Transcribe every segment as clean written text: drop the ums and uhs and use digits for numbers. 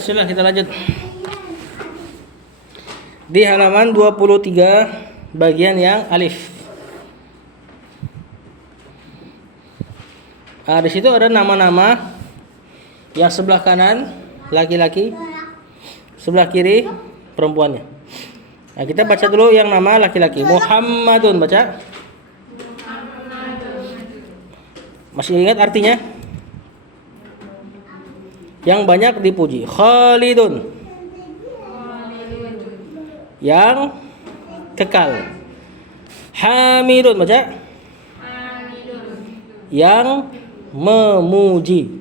Sudah kita lanjut. Di halaman 23 bagian yang alif. Di situ ada nama-nama yang sebelah kanan laki-laki, sebelah kiri perempuannya. Nah, kita baca dulu yang nama laki-laki. Muhammadun, baca. Masih ingat artinya? Yang banyak dipuji. Khalidun, yang kekal. Hamidun, baca. Yang memuji.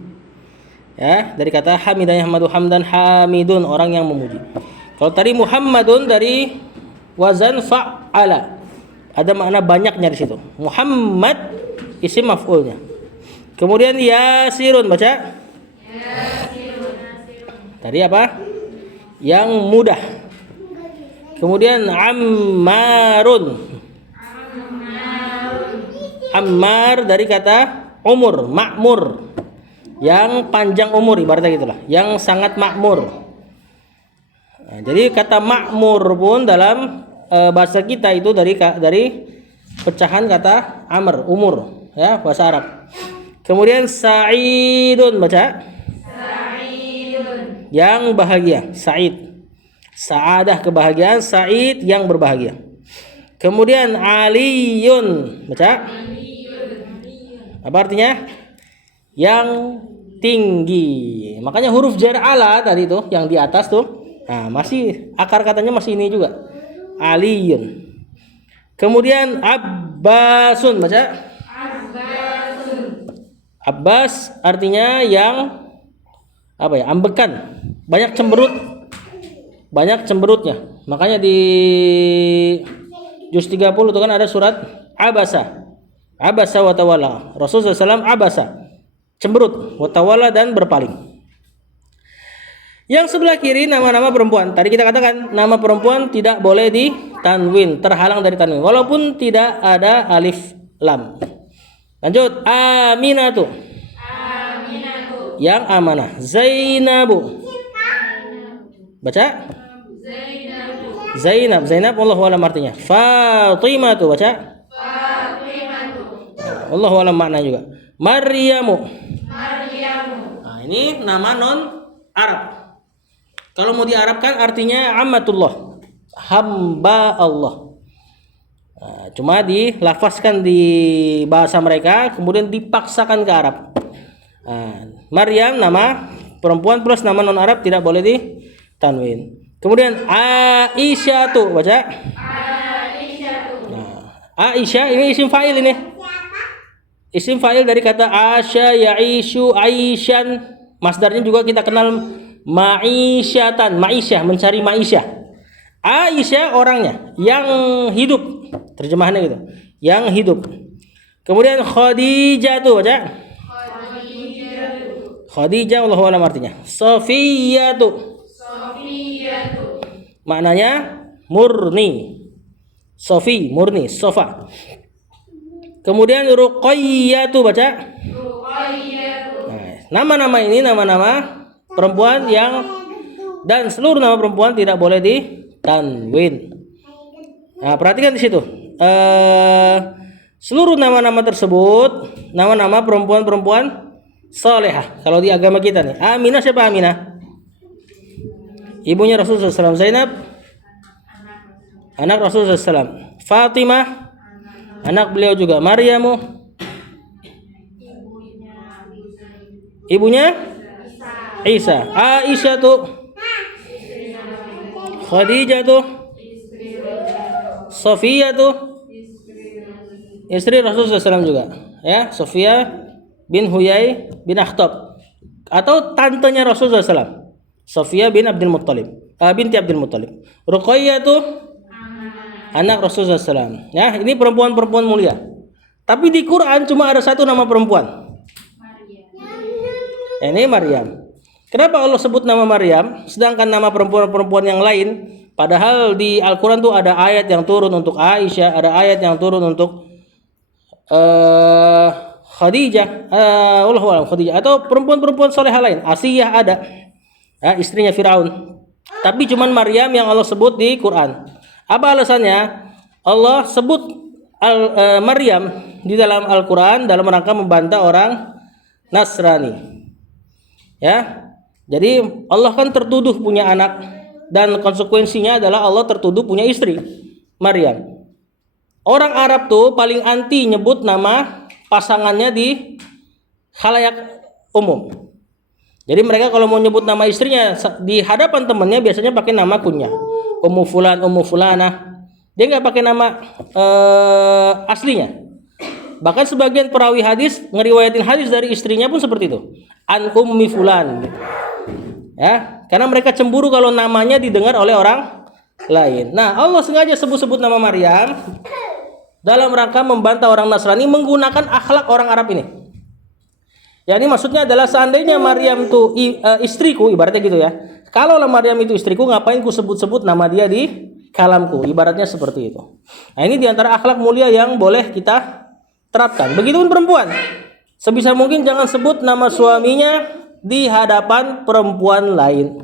Ya, dari kata hamidah yahmadu hamdan, hamidun, orang yang memuji. Kalau tadi Muhammadun dari wazan fa'ala, ada makna banyaknya di situ. Muhammad isim maf'ulnya. Kemudian Yasirun, baca. Tadi apa? Yang mudah. Kemudian Ammarun. Ammar dari kata umur, makmur. Yang panjang umur, ibaratnya gitulah, yang sangat makmur. Nah, jadi kata makmur pun dalam bahasa kita itu dari pecahan kata amr, umur, ya, bahasa Arab. Kemudian Sa'idun, baca. Yang bahagia, Sa'id. Sa'adah kebahagiaan, Sa'id yang berbahagia. Kemudian Aliyun, baca. Apa artinya? Yang tinggi. Makanya huruf jar ala tadi tuh yang di atas tuh, nah, masih akar katanya masih ini juga. Aliyun. Kemudian Abbasun, baca. Abbas artinya yang apa ya? Ambekan. Banyak cemberutnya. Makanya di juz 30 itu kan ada surat Abasa. Abasa wa tawalla. Rasulullah SAW abasa, cemberut, wa tawalla, dan berpaling. Yang sebelah kiri nama-nama perempuan. Tadi kita katakan nama perempuan tidak boleh ditanwin, terhalang dari tanwin walaupun tidak ada alif lam. Lanjut, Aminatu. Yang amanah. Zainabu. Baca. Zainab Allahu a'lam artinya. Fatimatu, baca. Allahu a'lam makna juga. Maryamu. Nah, ini nama non Arab. Kalau mau diarabkan artinya ammatullah, hamba Allah. Nah, cuma dilafazkan di bahasa mereka, kemudian dipaksakan ke Arab. Nah, Maryam nama perempuan plus nama non Arab tidak boleh ditanwin. Kemudian Aisyah tuh, baca. Nah, Aisyah ini isim fa'il ini. Isim fa'il dari kata asya, ya'ishu, aisyan. Masdarnya juga kita kenal ma'isyatan, ma'isyah, mencari ma'isyah. Aisyah orangnya yang hidup, terjemahannya gitu, yang hidup. Kemudian Khadijah tuh, baca. Khadijah Allahu a'lam artinya. Sofiyah tuh, maknanya murni. Sofi, murni, sofa. Kemudian Ruqayyah tuh, baca. Nah, nama-nama ini nama-nama perempuan yang, dan seluruh nama perempuan tidak boleh ditanwin. Nah, perhatikan di situ. Seluruh nama-nama tersebut nama-nama perempuan-perempuan salehah. Kalau di agama kita nih, Aminah, siapa Aminah? Ibunya Rasulullah SAW. Zainab, anak Rasulullah SAW. Fatimah, anak beliau juga. Maryamu, ibunya Isa. Aisyah tuh, Khadijah tuh, Sofiyah tuh, istri Rasulullah SAW juga, ya. Sofiyah bin Huyai bin Akhtab, atau tantenya Rasulullah SAW, Sofiyah bin Abdul Muttalib, binti Abdul Muttalib. Ruqayyah tuh anak Rasulullah SAW. Ya, ini perempuan-perempuan mulia. Tapi di Quran cuma ada satu nama perempuan. Ini Maryam. Kenapa Allah sebut nama Maryam, sedangkan nama perempuan-perempuan yang lain? Padahal di Al-Quran tuh ada ayat yang turun untuk Aisyah, ada ayat yang turun untuk Khadijah, Khadijah, atau perempuan-perempuan salehah lain. Asiyah ada. Ya, istrinya Firaun. Tapi cuman Maryam yang Allah sebut di Quran. Apa alasannya? Allah sebut Maryam di dalam Al-Quran dalam rangka membantah orang Nasrani. Ya, jadi Allah kan tertuduh punya anak dan konsekuensinya adalah Allah tertuduh punya istri, Maryam. Orang Arab tuh paling anti nyebut nama pasangannya di khalayak umum. Jadi mereka kalau mau nyebut nama istrinya di hadapan temannya biasanya pakai nama kunyah, Ummu Fulan, Ummu Fulanah. Dia nggak pakai nama aslinya. Bahkan sebagian perawi hadis ngeriwayatin hadis dari istrinya pun seperti itu. An Ummi Fulan. Ya, karena mereka cemburu kalau namanya didengar oleh orang lain. Nah, Allah sengaja sebut-sebut nama Maryam dalam rangka membantah orang Nasrani menggunakan akhlak orang Arab ini. Ya, ini maksudnya adalah seandainya Maryam itu istriku, ibaratnya gitu ya. Kalau Maryam itu istriku, ngapain ku sebut-sebut nama dia di kalamku, ibaratnya seperti itu. Nah, ini diantara akhlak mulia yang boleh kita terapkan. Begitupun perempuan, sebisa mungkin jangan sebut nama suaminya di hadapan perempuan lain.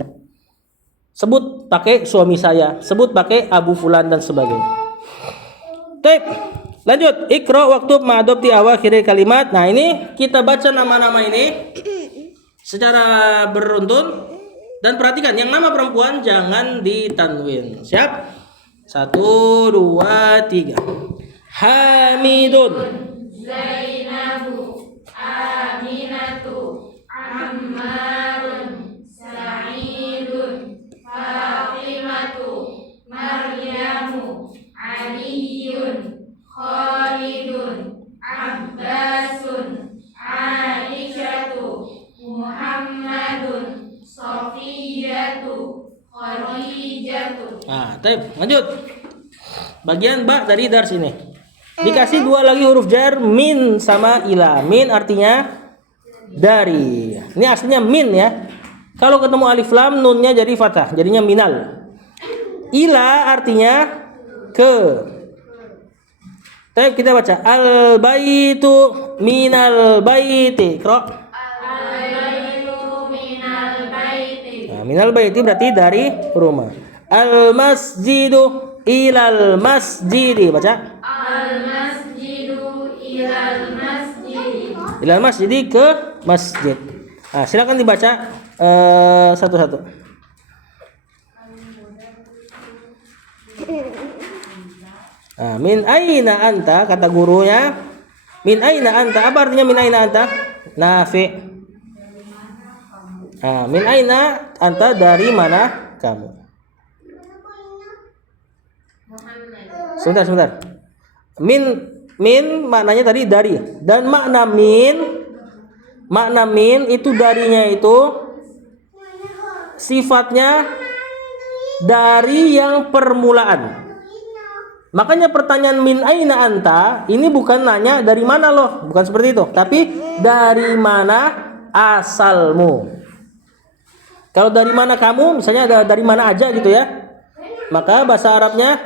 Sebut pakai suami saya, sebut pakai Abu Fulan dan sebagainya. Baik, lanjut. Iqra waktu ma'adobti awakhiri kalimat. Nah, ini kita baca nama-nama ini secara beruntun dan perhatikan yang nama perempuan jangan ditanwin. Siap? 1, 2, 3. Hamidun, Zainabu, Aminatu, Ammarun, Sa'idun, Fatimatu, Maryamu, Aliyun, Khalidun, Abbasun, Aisyatu, Muhammadun, Sofiyatu, Khadijatu. Nah, lanjut. Bagian ba dari dars ini. Dikasih 2 lagi huruf jar, min sama ila. Min artinya dari. Ini aslinya min ya. Kalau ketemu alif lam nunnya jadi fathah, jadinya minal. Ila artinya ke. Baik, kita baca al baitu minal baiti. Iqra. Minal baiti berarti dari rumah. Al masjidu ilal masjidi. Baca. Al masjidu ilal masjidi. Ilal masjidi ke masjid. Nah, silakan dibaca satu-satu. Nah, min aina anta kata gurunya. Min aina anta. Apa artinya min aina anta? Nafi. Nah, min aina anta dari mana kamu? Sebentar. Min maknanya tadi dari dan makna min itu darinya itu sifatnya dari yang permulaan. Makanya pertanyaan min aina anta ini bukan nanya dari mana loh, bukan seperti itu, tapi dari mana asalmu. Kalau dari mana kamu, misalnya ada dari mana aja gitu ya, maka bahasa Arabnya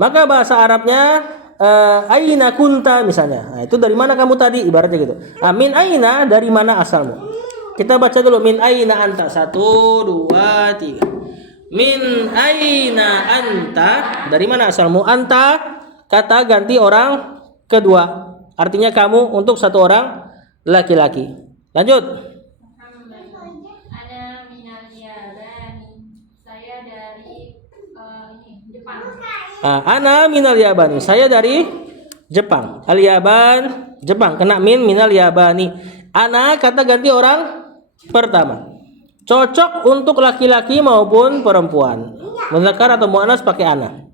maka bahasa Arabnya aina kunta misalnya. Nah, itu dari mana kamu tadi, ibaratnya gitu. Min aina dari mana asalmu. Kita baca dulu min aina anta. 1, 2, 3. Min aina anta, dari mana asalmu? Anta kata ganti orang kedua. Artinya kamu untuk satu orang laki-laki. Lanjut. Ana minal Yabani. Saya dari Jepang. Ana minal Yabani. Saya dari Jepang. Al-Yaban, Jepang. Kena minal Yabani. Ana kata ganti orang pertama. Cocok untuk laki-laki maupun perempuan. Muzakkar atau muannas pakai ana.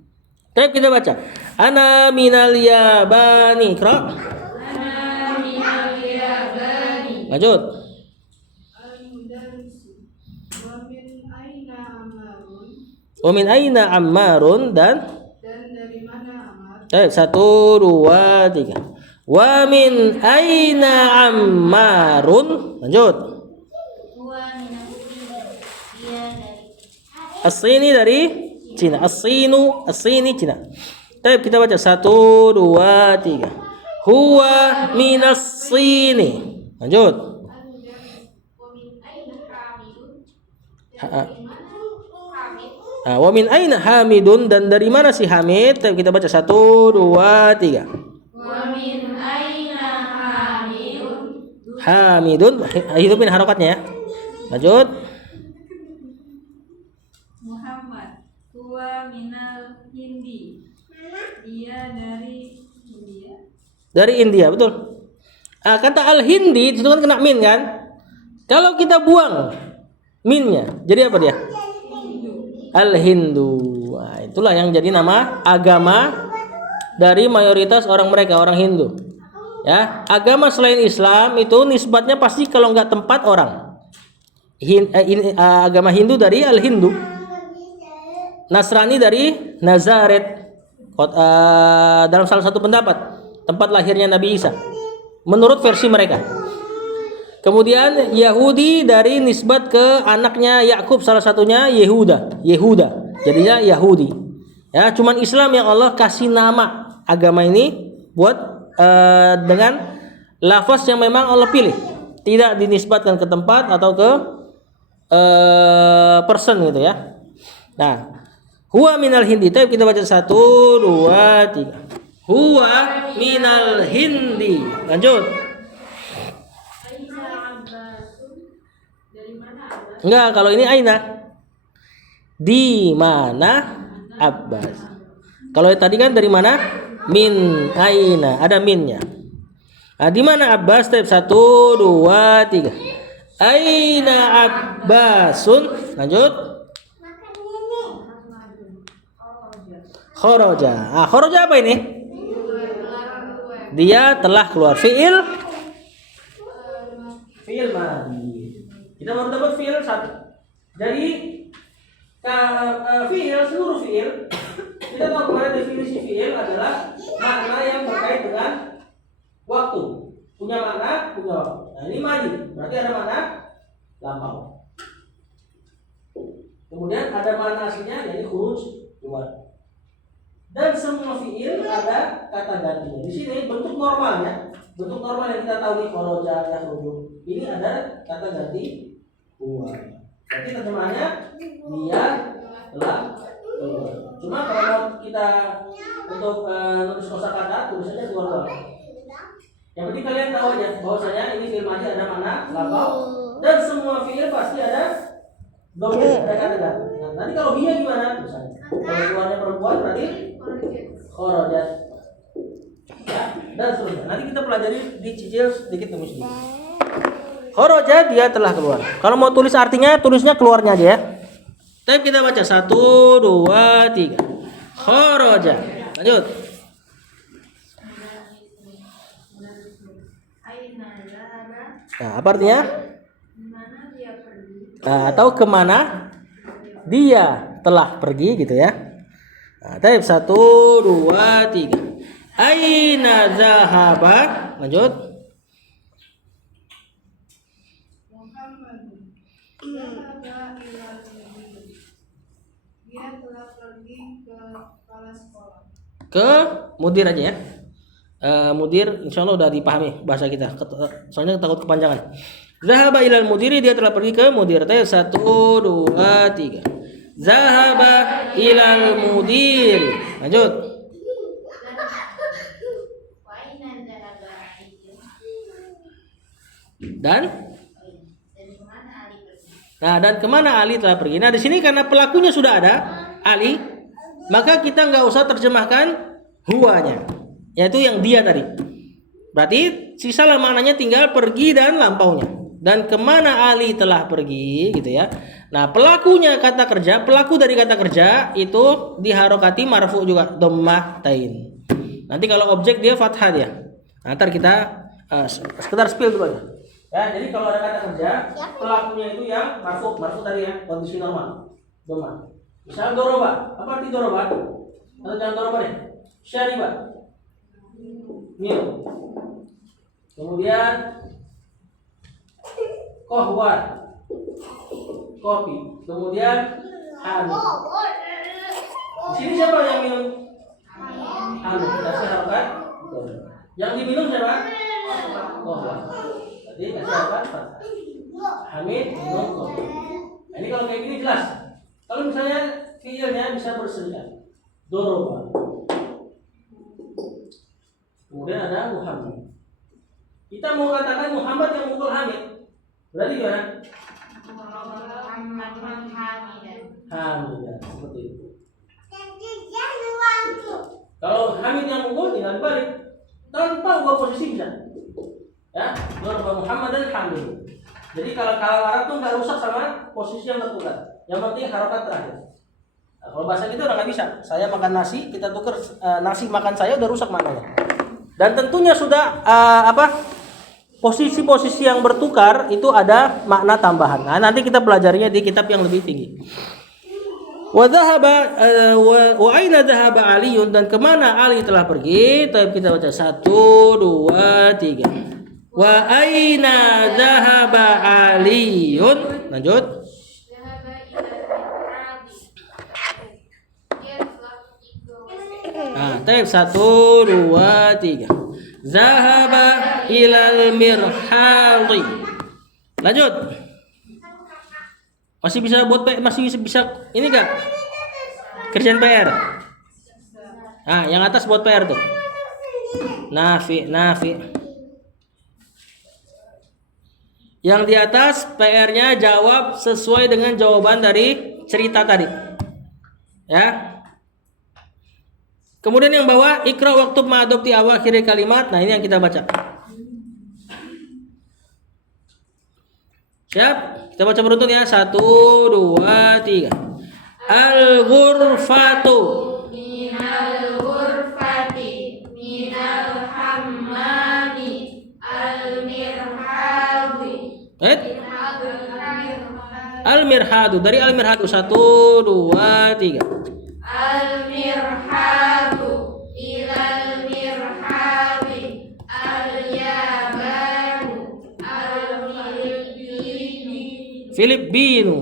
Baik, kita baca. Ana minal Yabani. Iqra. Ana minal Yabani. Lanjut. Wa min aina Ammarun dan dari mana Ammar? 1, 2, 3. Wa min aina Ammarun. Lanjut. As-Sini dari Cina. As-Sini Cina. Baik, kita baca 1, 2, 3. Huwa minas sini. Lanjut. Wa min aina Hamidun, dan dari mana si Hamid? Kita baca 1, 2, 3. Wa min aina Hamidun. Hamidun, hidupin harokatnya ya. Lanjut. Muhammad huwa minal Hindi. Dia dari India. Dari India, betul. Kata al-Hindi itu kan kena min kan? Kalau kita buang minnya, jadi apa dia? Al-Hindu. Nah, itulah yang jadi nama agama dari mayoritas orang mereka, orang Hindu. Ya, agama selain Islam itu nisbatnya pasti kalau nggak tempat orang. Agama Hindu dari Al-Hindu. Nasrani dari Nazaret. Dalam salah satu pendapat, tempat lahirnya Nabi Isa. Menurut versi mereka. Kemudian Yahudi dari nisbat ke anaknya Yakub, salah satunya Yehuda. Jadinya Yahudi. Ya, cuman Islam yang Allah kasih nama agama ini buat dengan lafaz yang memang Allah pilih. Tidak dinisbatkan ke tempat atau ke person gitu ya. Nah, huwa minal Hindi. Kita baca 1, 2, 3. Huwa minal Hindi. Lanjut. Enggak, kalau ini aina. Di mana Abbas? Kalau tadi kan dari mana? Min aina, ada minnya. Di mana Abbas? Step 1, 2, 3. Aina Abbasun. Lanjut. Kharaja. Kharaja apa ini? Dia telah keluar. Fiil madhi. Kita baru dapat fiil 1. Jadi fiil, seluruh fiil, kita tahu kemarin definisi fiil adalah makna yang terkait dengan waktu. Punya makna, punya waktu. Nah, ini madhi, berarti ada makna lampau. Kemudian ada makna aslinya, yaitu khuruj, keluar. Dan semua fiil ada kata gantinya. Di sini bentuk normalnya, bentuk normal yang kita tahu nih, kharaja, yakhruju. Ini ada kata ganti huwa. Berarti terjemahannya dia telah keluar. Cuma kalau kita untuk nulis kosakata, tulis saja keluar. Yang penting kalian tahu aja bahwasanya ini fiil madhi ada mana lampau, dan semua fiil pasti ada domir, ada kata ganti. Nah, nanti kalau dia gimana? Misalnya kalau keluarnya perempuan berarti kharajat. Ya, dan seterusnya. Nanti kita pelajari, dicicil sedikit demi sedikit. Kharaja, dia telah keluar. Kalau mau tulis artinya, tulisnya keluarnya aja ya. Tapi kita baca 1, 2, 3. Kharaja. Lanjut. Nah, apa artinya? Atau kemana dia telah pergi gitu ya. Nah, tapi 1, 2, 3. Aina zahaba. Lanjut. Dia telah pergi ke kepala sekolah. Ke mudir aja ya. Mudir insya Allah udah dipahami bahasa kita. Soalnya takut kepanjangan. Zahaba ilal mudiri, dia telah pergi ke mudir. 1, 2, 3. Zahaba ilal mudir. Lanjut. Dan dan kemana Ali telah pergi? Nah, di sini karena pelakunya sudah ada, Ali, maka kita nggak usah terjemahkan huwanya, yaitu yang dia tadi. Berarti sisa maknanya tinggal pergi dan lampaunya. Dan kemana Ali telah pergi, gitu ya. Nah, pelakunya kata kerja, pelaku dari kata kerja itu diharokati marfu juga, dhammah tain. Nanti kalau objek dia fathah dia. Nah, ntar kita sekedar spill dulu aja. Ya, jadi kalau ada kata kerja, pelakunya itu yang marfu tadi ya, kondisi normal, dhammah. Misalnya doroba, apa arti doroba? Atau jangan doroba deh. Syariba, minum. Kemudian kohwat, kopi. Kemudian hamid. Di sini siapa yang minum? Hamid. Kasih harokat. Yang diminum siapa? Wahwa. Jadi kasih apa? Hamid minum wahwa. Nah, ini kalau kayak gini jelas. Kalau misalnya fiilnya bisa berserikat. Doroba. Kemudian ada Muhammad. Kita mau katakan Muhammad yang mukul Hamid. Berarti gimana? Hamidah, seperti itu. Kalau Hamid yang mukul tinggal dibalik. Tanpa ubah posisi bisa. Ya, Doroba Muhammad dan Hamid. Jadi kalau Arab tuh nggak rusak sama posisi yang tertukar. Yang penting harokat terakhir. Nah, kalau bahasa kita udah nggak bisa. Saya makan nasi, kita tukar nasi makan saya udah rusak maknanya. Dan tentunya sudah posisi-posisi yang bertukar itu ada makna tambahan. Nah, nanti kita pelajarinya di kitab yang lebih tinggi. Wa aina dhahaba Aliun, dan kemana Ali telah pergi? Tapi kita baca 1 2 3. Wa aina dhahaba Aliun. Lanjut. Nah, taib 1 2 3. Zahaba ilal mirhadi. Lanjut. Masih bisa buat masih bisa ini enggak? Kerjaan PR. Ah, yang atas buat PR tuh. Nafi. Yang di atas PR-nya jawab sesuai dengan jawaban dari cerita tadi. Ya. Kemudian yang bawah ikra waktu ma'adopti awakhir kalimat. Nah, ini yang kita baca. Siap? Kita baca beruntun ya. 1 2 3. Al-ghurfatu minal ghurfati minal hammami al-mirhadi. Al-mirhadu, dari al-mirhadu 1 2 3. Al-mirhadu ilal mirhadi al-yabanu Filipino.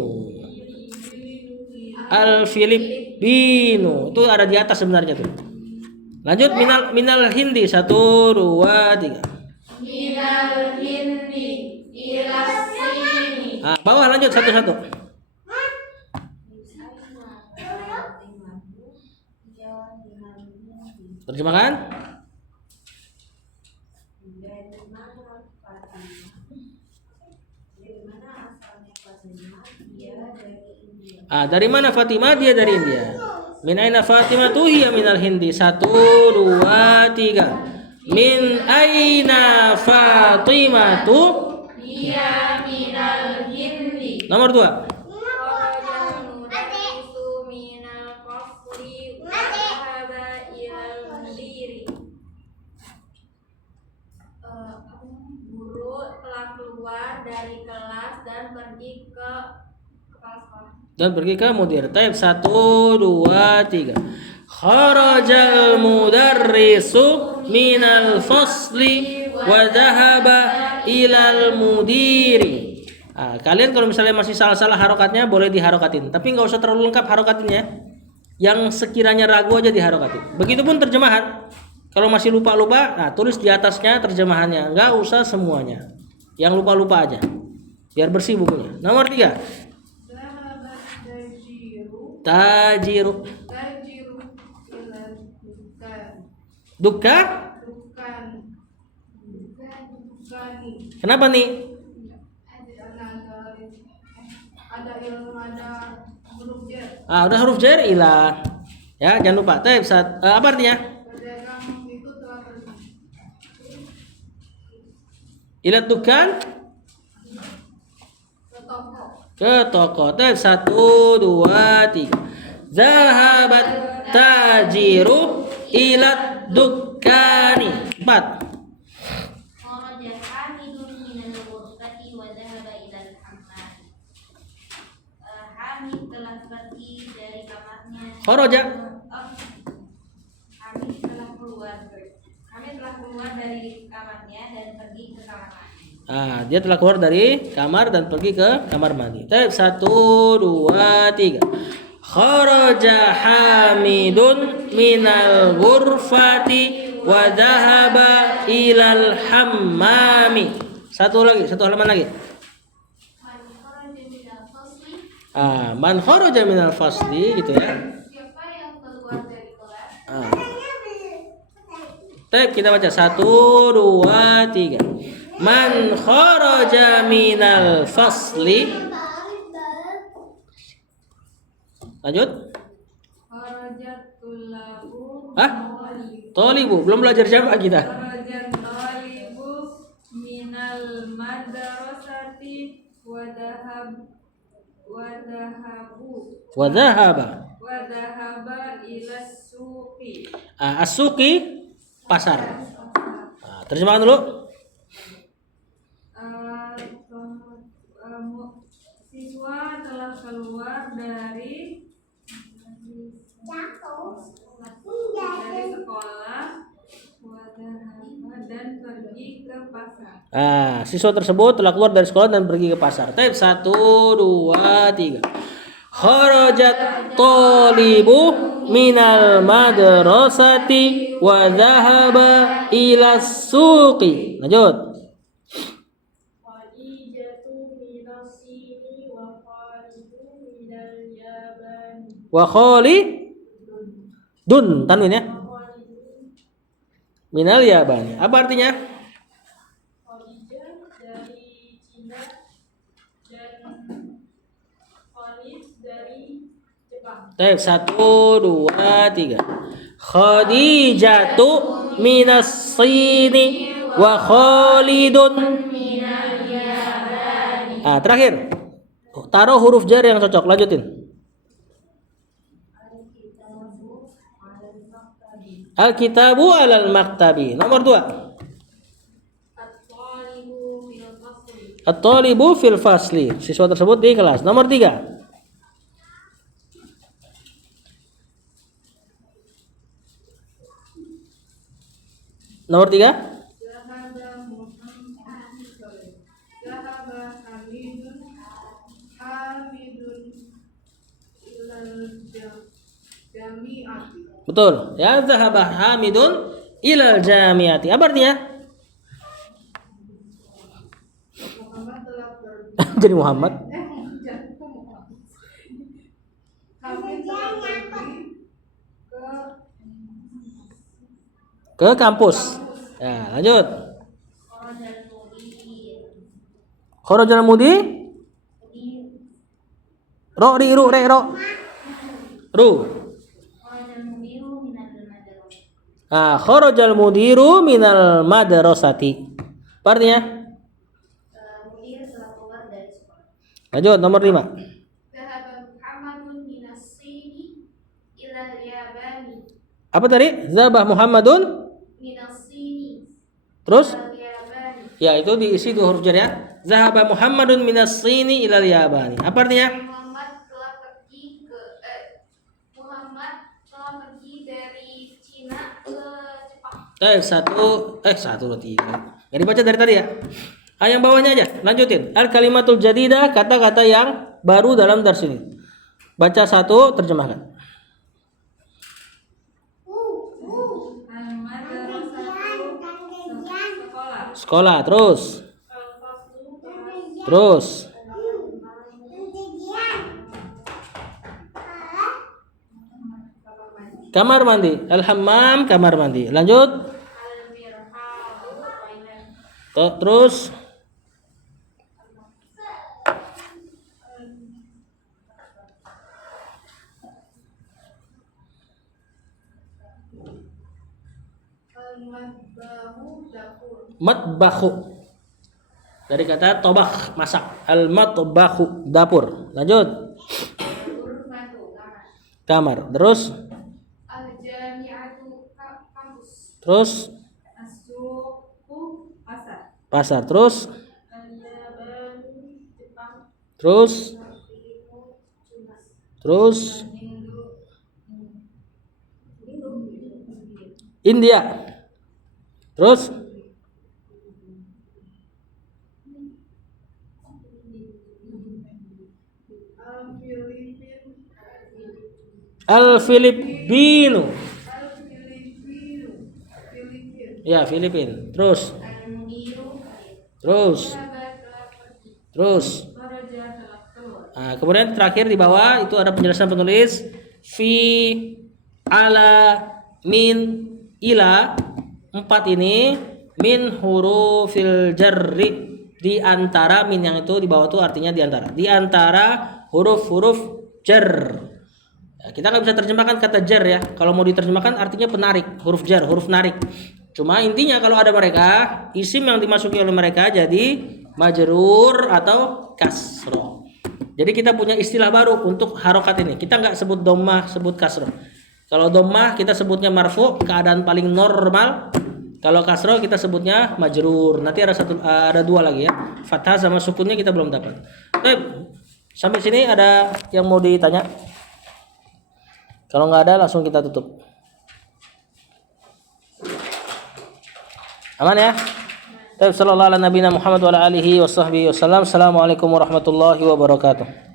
Al-Filipino itu ada di atas sebenarnya tuh. Lanjut minal hindi 1 2 3. minal hindi ilas sini. Ah, bawah lanjut satu-satu. Terjemahkan. Dari mana Fatimah? Dia dari India. Min aina Fatimah tuh hiya minal hindi. 1 2 3. Min aina Fatimah tuh Dia minal hindi. nomor 2. Dari kelas dan pergi ke kepala sekolah. Dan pergi ke mudir. Taib 1 2 3. Kharajal mudarrisu minal fasli wa dhahaba ilal mudiri. Kalian kalau misalnya masih salah-salah harokatnya boleh diharokatin, tapi nggak usah terlalu lengkap harokatinnya. Yang sekiranya ragu aja diharokatin. Begitupun terjemahan. Kalau masih lupa-lupa, nah tulis di atasnya terjemahannya. Nggak usah semuanya. Yang lupa-lupa aja. Biar bersih bukunya. Nomor 3. Tajiru. Duka? Kenapa nih? Udah huruf jar ila. Ya, jangan lupa. Apa artinya? Ila dukan? Ke toko. 1 2 3. Zahabat tajiru ila dukani. 4. Kharaja Hamidun minal ghurfati wa dhahaba ilal hammam. Hamid telah pergi dari kamarnya. Kharaja. Hamid telah keluar dari kamarnya dan pergi ke kamar mandi. Dia telah keluar dari kamar dan pergi ke kamar mandi. 1 2 3. Kharaja Hamidun minal ghurfati wa dhahaba ilal hammami. Satu halaman lagi. Man kharaja minal fasli gitu ya. Siapa yang keluar dari kelas? Baik, kita baca 1 2 3. Man kharaja minal fasli. Lanjut. Kharajat tulabu. Tolibu, belum belajar jamak kita. Kharajat talibu minal madrasati wadahaba ila suqi. As-suqi pasar. Terjemahkan dulu. Siswa telah keluar dari sekolah dan pergi ke pasar. Siswa tersebut telah keluar dari sekolah dan pergi ke pasar. Taib 1 2 3. Kharajat talibu minal madrasati wa dhahaba ila suqi. Lanjut. Wa khalidun tanwin ya. Minal yabani. Apa artinya? Khadijah dari Cina dan Khalid dari Jepang. Baik, 1 2 3. Khadijatu minas sini wa Khalidun minal yabani. Terakhir. Taruh huruf jar yang cocok. Lanjutin. Al-kitabu alal maktabi. Nomor 2. At-talibu fil fasli. Siswa tersebut di kelas. Nomor 3. Nomor 3. Hamidun ilal jami'ati. Betul. Ya, zahaba Hamidun ilal jami'ati. Apa artinya? Muhammad telah pergi. Jadi Muhammad. Hamid telah pergi Ke kampus. Ya, lanjut. Kharajal mudi. Ro ri ru re ro. Ru. Kharajal mudiru minal madrasati. Apa artinya? Mudir telah keluar dari sekolah. Lanjut nomor 5. Dhahaba Muhammadun minas sini ilal yabani. Apa tadi? Zabah Muhammadun. Minas sini Terus? ilal yabani. Ya, itu diisi 2 huruf jar ya. Zahaba Muhammadun minas sini ilal yabani. Apa artinya? Muhammad telah pergi dari Cina ke Jepang. Satu 2 3. Nggak dibaca dari tadi ya. Yang bawahnya aja. Lanjutin. Al kalimatul jadidah, kata-kata yang baru dalam dars ini. Baca 1, terjemahkan. Sekolah, terus. Kamar mandi. Al-hammam, kamar mandi. Lanjut. Terus. Al-matbahu dapur. Matbahu. Dari kata tobak, masak. Al-matbahu, dapur. Lanjut. Kamar. Terus. Al-jami'atu kampus. Terus. As-suqu pasar. Pasar. Terus. Al-yabanu Jepang. Terus. India. Terus. Al-Filipin. Al-Filipino. Al-Filipinu. Filipina. Ya, Filipin. Terus. Al-Muniru karir. Terus. Zahaba telah pergi. Terus. Kharaja telah keluar. Nah, kemudian terakhir di bawah itu ada penjelasan penulis fi ala min ila. 4 ini min hurufil jarri, di antara min yang itu di bawah itu artinya di antara. Di antara huruf-huruf jar. Ya, kita nggak bisa terjemahkan kata jar ya. Kalau mau diterjemahkan artinya penarik, huruf jar, huruf narik. Cuma intinya kalau ada mereka, isim yang dimasuki oleh mereka jadi majrur atau kasroh. Jadi kita punya istilah baru untuk harokat ini. Kita nggak sebut dhammah, sebut kasroh. Kalau dhammah kita sebutnya marfu, keadaan paling normal. Kalau kasroh kita sebutnya majrur. Nanti ada 2 lagi ya. Fathah sama sukunnya kita belum dapat. Baik. Sampai sini ada yang mau ditanya? Kalau nggak ada langsung kita tutup. Aman ya? Baik, sallallahu ala nabiyina Muhammad wa ala alihi washabbihi wasallam. Assalamualaikum warahmatullahi wabarakatuh.